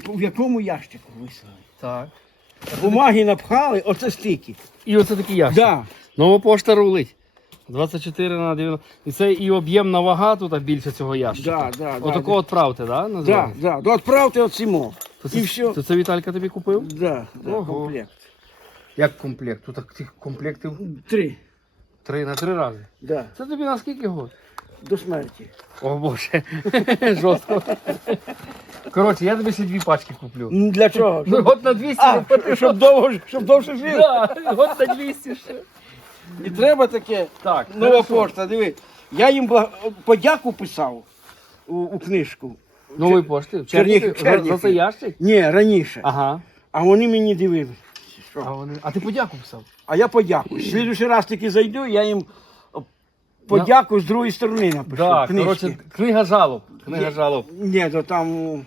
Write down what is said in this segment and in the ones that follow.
знаю, в якому ящику вислали. Так. Бумаги напхали, оце стільки. І оце такий ящик. Да. Нова пошта рулить. 24 на 90. І це і об'ємна вага тут більше цього ящика. Да, да, да, Отако відправте, да? Да, називається? да. Ну, відправте оцімо. То І все. то це Віталька тобі купив? Да, да, Ого. комплект. Як комплект? Тут так тих комплектів Три. три на три рази. Да. Це тобі на скільки год? До смерті. О боже. Жорстко. Коротше, я тобі ще дві пачки куплю. Ну, Для чого? Ну, Щоб, год на 200 а, потрібно. щоб, довго, щоб довше жив. Да, год на 200 ще. І треба таке. Так, Нова хорошо. пошта, диви. Я їм бла- подяку писав у, у книжку. Нової пошти. В Чернігів- Чернігів. цей ящик? Ні, раніше. Ага. А вони мені дивились. А, вони... а ти подяку писав? А я подякую. Слідуючий раз тільки зайду, я їм подяку з другої сторони напишу. Так, книжки. коротше, книга жалоб. Книга жалоб. Ні, то там,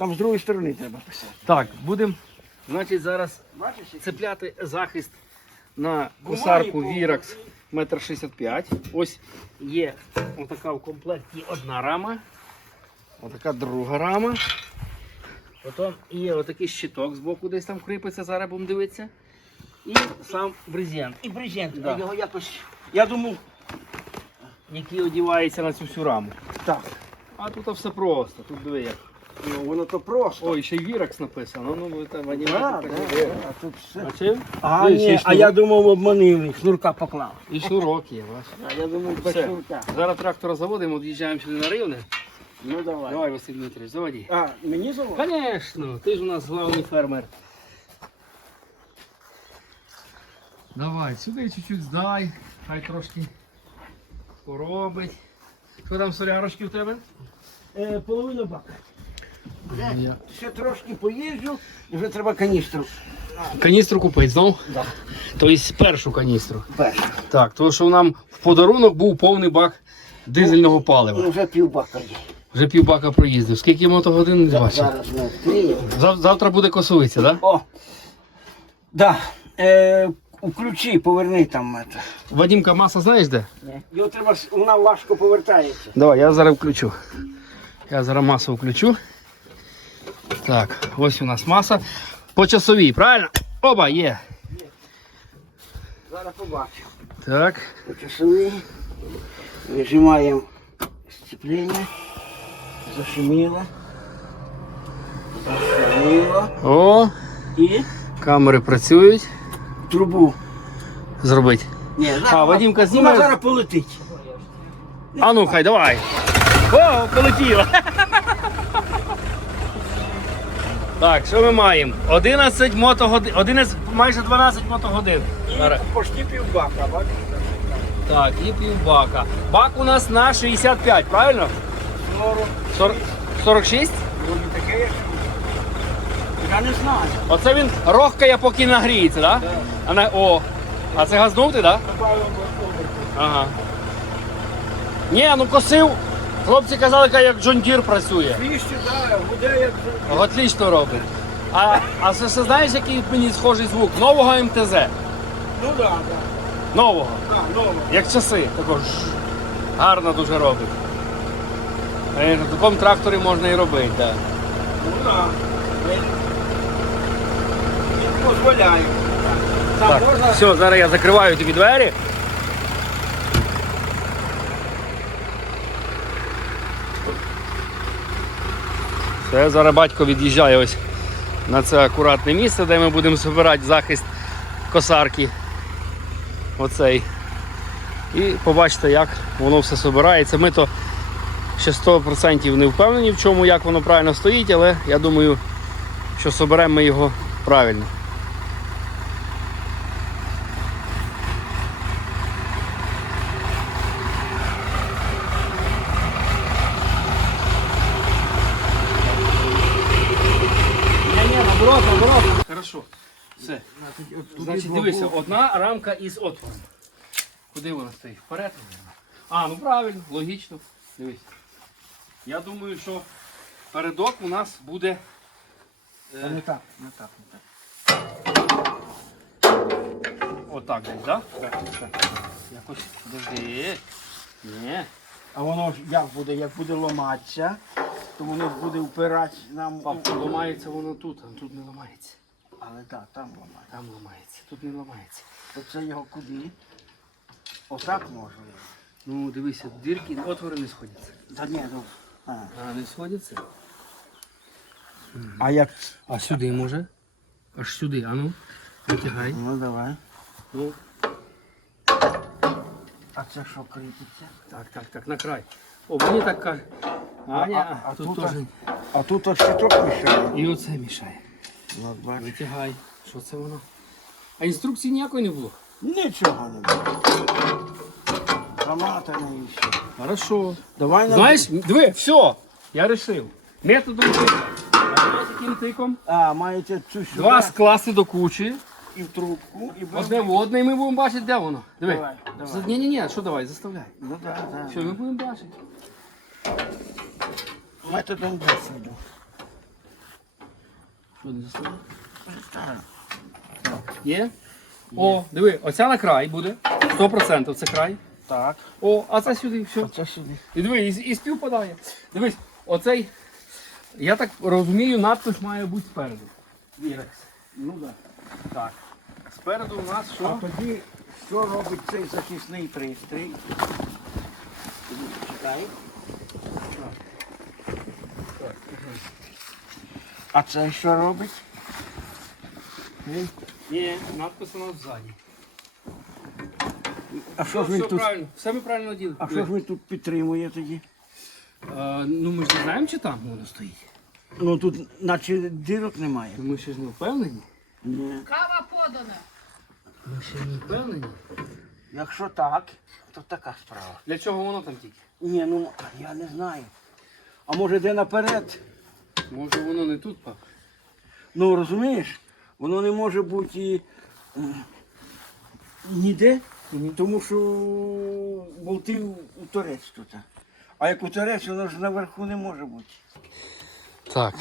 там з другої сторони треба писати. Так, будемо, значить, зараз Бачиш? цепляти захист на косарку. Virax 1,65 м. Ось є отака в комплекті одна рама, отака друга рама. Потім є отакий щиток збоку, десь там кріпиться, зараз будемо дивитися. І сам брезент, І брезент, Да. його якось. Я думав, який одівається на цю всю раму. так, А тут все просто. Тут диви як. Ну воно то просто. Ой, ще й Virax написано. Ну, ви там Да, анімація да, так да, а тут все. А чим? А, ще ні, а я думав, обманили, шнурка поклав. І шнурок є, бачиш. А я думав, без Все. шнурка. Зараз трактора заводимо, від'їжджаємо сюди на рівне. Ну давай. Давай, Василь Дмитрович, заводи. А, мені зовут? Звісно, ти ж у нас головний фермер. Давай, сюди чуть-чуть здай, хай трошки поробить. Що там солярочки в тебе? Е, половину бака. Вже, ще трошки поїжджу, і вже треба каністру. Каністру купить знов? Да. Тобто першу каністру. Першу. Так, тому що нам в подарунок був повний бак дизельного палива. Ну, вже півбака є. Вже півбака проїздив. Скільки мотогодин не бачив? Зараз ми відкриємо. Зав- Завтра буде косовиця, так? Да? О! Да. Е, у поверни там. Это. Вадімка маса знаєш де? Його треба, с- вона важко повертається. Давай, я зараз включу. Я зараз масу включу. Так, ось у нас маса. По часовій, правильно? Оба, є. Зараз побачимо. Так. По часовій. Вижимаємо сцеплення. Зашуміло. Зашуміло. О, І камери працюють. трубу. Зробить. Ні, зараз, А, Вадимка, вона зараз полетить. А ну хай, давай. О, полетіло. Так, що ми маємо? 11 мотогодин, 11, майже 12 мотогодин. Зараз. Почти півбака, бачиш? Так, і півбака. Бак у нас на 65, правильно? 40. 40, 46? Вроді таке, як я не знаю. Оце він рохкає, поки нагріється, так? Да? А на, о, а це газнув ти, так? Да? Ага. Ні, ну косив. Хлопці казали, як Джон Дір працює. Свіжче, да, буде як же. Отлично робить. А, а це ще знаєш, який мені схожий звук? Нового МТЗ. Ну да, да. Нового. Да, ново. Як часи. Також гарно дуже робить. Е, На такому тракторі можна і робити, так. Ну да. Він він дозволяє. Так, можна все, зараз я закриваю тобі двері. Все, зараз батько від'їжджає ось на це акуратне місце, де ми будемо збирати захист косарки. Оцей. І побачите, як воно все збирається. Ми то ще 100% не впевнені в чому, як воно правильно стоїть, але я думаю, що соберемо ми його правильно. Ні, ні, наоборот, наоборот. Хорошо. Все. Значить, дивися, одна рамка із отвором. Куди вона стоїть? Вперед. А, ну правильно, логічно. Дивись. Я думаю, що передок у нас буде. Е, Не так, не так, не так. отак десь, так? Да? Якось. Подожди. Ні. А воно ж як буде, як буде ломатися, то воно буде впирати нам. Пап, ламається воно тут, а тут не ламається. Але так, там ламає. Там ламається, тут не ламається. То це його куди? Отак можна. Ну дивися, дірки, отвори не сходяться. Та ні, ну. А, А, не сходяться? а як? А сюди може? Аж сюди, а ну, витягай. Ну давай. Ну, А це що кріпиться? так, так, так, на край. О, мені так каже. А, а- а, а тут тут, теж. А тут щиток мішає. І оце мішає. Ну. Витягай. Що це воно? А інструкції ніякої не було. Нічого не буде. Граната не все. Хорошо. Давай на... Знаєш, диви, все, я вирішив. Методом тика. А таким тиком. А, маєте цю сюди Два скласти до кучі. і в трубку, і. Одне в одне, і ми будемо бачити, де воно. Диви. Давай, давай. Ні, ні, ні, що давай, заставляй. Ну так, так. Все, ми будемо бачити. Методом досвіду. Що не заставляй? Так. Є? О, диви, оця на край буде. 100% це край. Так. О, а це сюди, все. Оце сюди. І диви, і, і співпадає. Дивись, оцей, я так розумію, надпис має бути спереду. Вірекс. Ну так. Так. Спереду у нас А тоді, що робить цей захисний пристрій? Чекай. А це що робить? Ні, надпис у нас ззаді. А що ж все тут? правильно, все ми правильно діли. А що ж він тут підтримує тоді? А, ну ми ж не знаємо, чи там воно стоїть. Ну тут наче дірок немає. Ми ще ж не впевнені. Ні. Кава подана. Ми ще не впевнені. Якщо так, то така справа. Для чого воно там тільки? Ні, ну я не знаю. А може де наперед? Може воно не тут, пап? Ну розумієш, воно не може бути і, ніде, тому що болти у у торець тут. А як у торець, воно ж наверху не може бути. Так.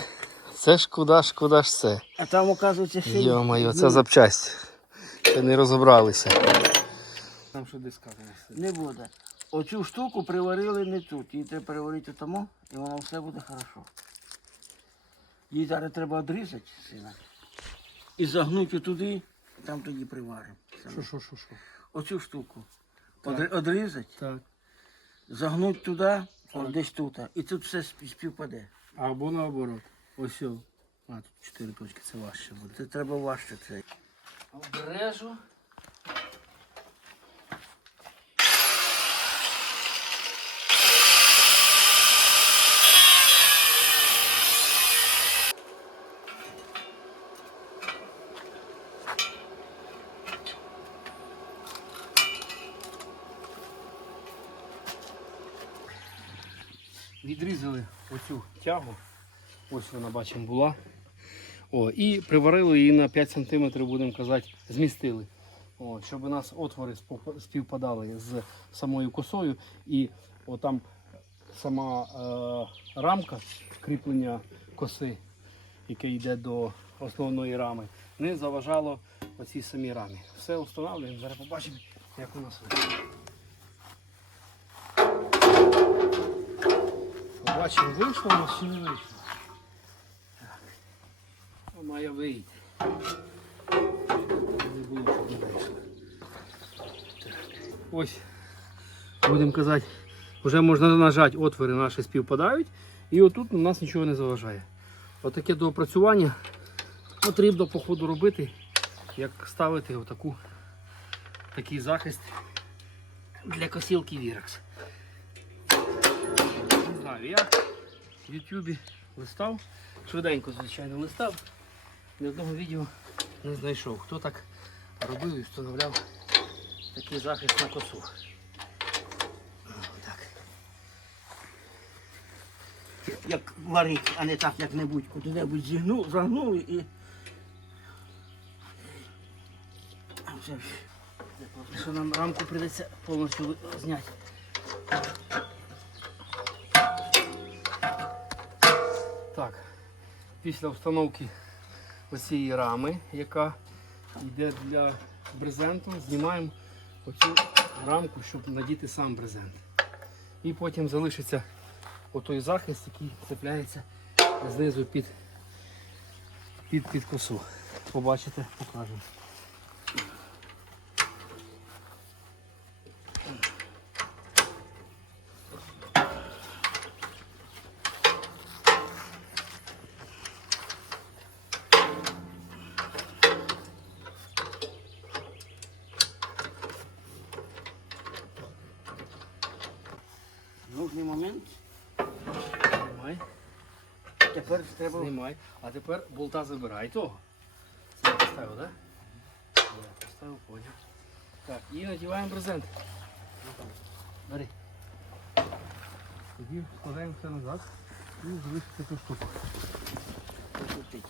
Це ж куди ж, куди ж це? А там, оказується, ще Йо-моє, це запчасть. Ще не розібралися. Там що диска не буде. Оцю штуку приварили не тут. Її треба приварити тому, і воно все буде хорошо. Її зараз треба відрізати, сина. І загнути туди, і там тоді приваримо. Що, що, що, що? Оцю штуку. Одри- Одрізати, Так. загнути туди, от десь тут. І тут все спів- співпаде. Або наоборот. Ось. о. А, тут чотири точки, це важче буде. Це треба важче це. Обережу. Відрізали оцю тягу. Ось вона бачимо була. О, і приварили її на 5 см, будемо казати, змістили. О, щоб у нас отвори співпадали з самою косою. І отам сама е, рамка кріплення коси, яке йде до основної рами, не заважало оцій самій рамі. Все встановлюємо, зараз побачимо, як у нас вийде. Побачимо, вийшло чи не вийшло. Ну, має вийти. Не було, щоб не. Так. Ось, будемо казати, вже можна нажати, отвори наші співпадають, і отут у нас нічого не заважає. Отаке доопрацювання потрібно по ходу робити, як ставити отаку, такий захист для косілки Virax. Знаю, я в Ютубі листав, швиденько, звичайно, листав. Ні одного відео не знайшов. Хто так робив і встановляв такий захист на косу. Так. Як варить, а не так як-небудь, куди-небудь зігнув, загнув і. Все. Що нам рамку прийдеться повністю зняти. Після встановки оцієї рами, яка йде для брезенту, знімаємо оцю рамку, щоб надіти сам брезент. І потім залишиться отой захист, який цепляється знизу під, під, під косу. Побачите, покажемо. Нужний момент. Знімай, Тепер треба. знімай. А тепер болта забирай того. Це я поставив, так? Да? Я поставив, поняв. Так, і надіваємо брезент. Бери. Тоді складаємо все назад і залишиться цю штуку. Покрутить.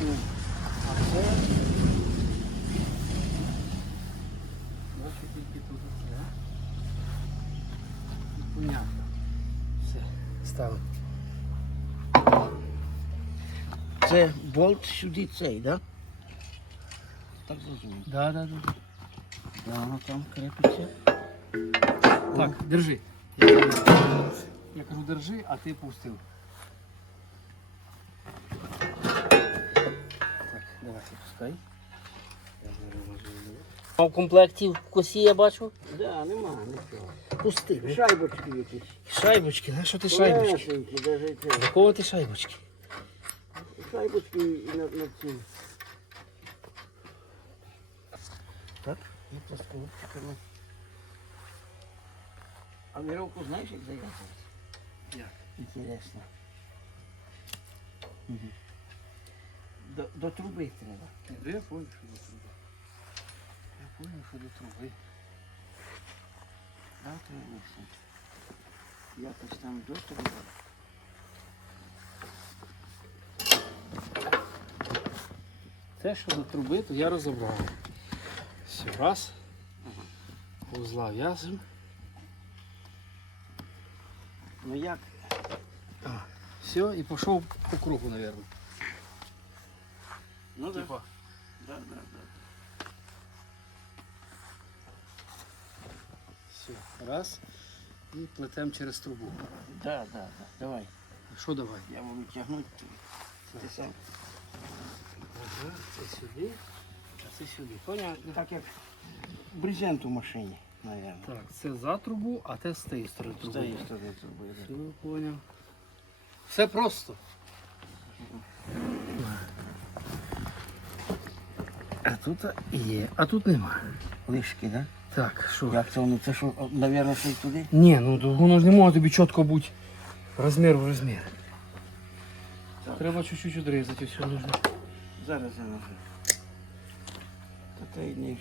Ну, А це Бачу тільки тут оце. Понятно. Все, ставимо. Це болт сюди цей, да? Так зрозуміло. Да, да, да. Да, воно там крепиться. Так, держи. Я, кажу, держи, а ти пустив. Так, давай, пускай. А в комплекті в косі я бачу. Да, нема, нічого. Пусти. Шайбочки якісь. Шайбочки, на що ти шайбочки? Тонесенькі, даже кого ти шайбочки? Шайбочки і на, на ці. Так, і плоскопчиками. А віровку знаєш, як зав'язувати? Як? Інтересно. Угу. До, до труби треба. Ну, Я понял, що до труби. Я понял, що до труби. Да, конечно. Якось там до труби. Те, що до труби, то я розібрав. Все, раз. Узла в'язимо. Ну як? Все, і пішов по кругу, мабуть. Ну да. Типа, Да, да, да. все, раз. І плетемо через трубу. Да, да, да. Давай. Що давай? Я буду тягнути. Ти сам. Ага, це сюди, а це сюди. Понятно. Так як брезент у машині, мабуть. Так, це за трубу, а те з тієї сторони З тієї сторони труби. Все, поняв. Все просто. А тут Є, а тут нема. лишки, да? Так, що? Як це воно? Це що, мабуть, це туди? Ні, ну то воно ж не може тобі чітко бути розмір в розмір. Так. Треба чуть-чуть відрізати, все нужно. Зараз я нажу. Та ти не ж.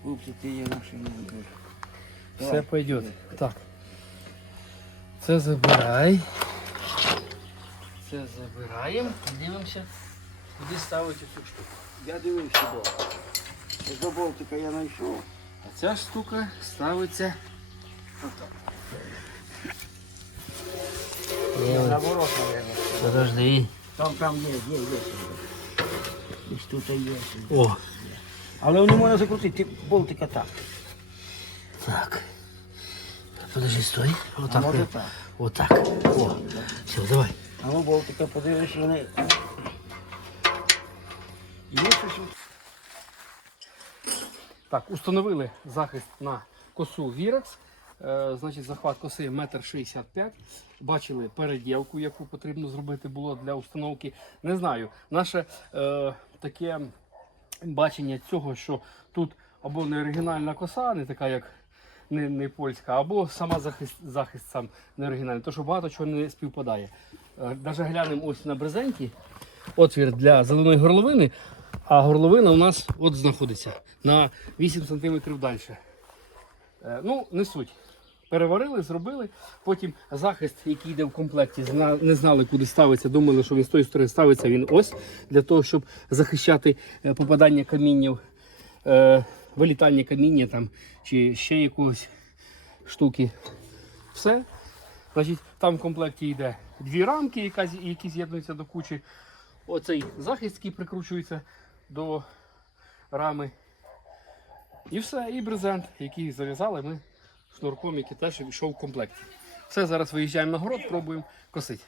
Скупці ти є наші не будеш. Все пойде. Так. Це забирай. Це забираємо. Дивимося, куди ставити цю штуку. Я дивився до. До болтика я знайшов. А ця штука ставиться отак. Подожди. Там, там є, є, є. Десь тут є. О, Але не можна закрутити ти болтика так. Так. Подожди, стой. Отак. може так. Отак. О. Все, давай. А ну болтика подивись, вони. Є щось? Так, установили захист на косу Virax. Е, значить, захват коси 1,65 м. Бачили переділку, яку потрібно зробити було для установки. Не знаю, наше е, таке бачення цього, що тут або не оригінальна коса, не така, як не, не польська, або сама захист, захист сам не оригінальний. Тому що багато чого не співпадає. Е, Даже глянемо ось на брезенті. Отвір для зеленої горловини, а горловина у нас от знаходиться на 8 см далі. Е, ну, не суть. Переварили, зробили. Потім захист, який йде в комплекті, не знали, куди ставиться. Думали, що він з тої сторони ставиться він ось для того, щоб захищати е, попадання каміннів. Е, вилітання каміння там, чи ще якоїсь штуки. Все. Значить, там в комплекті йде дві рамки, які з'єднуються до кучі. Оцей захист, який прикручується до рами. І все, і брезент, який зав'язали ми шнурком, який теж йшов в комплекті. Все, зараз виїжджаємо на город, пробуємо косити.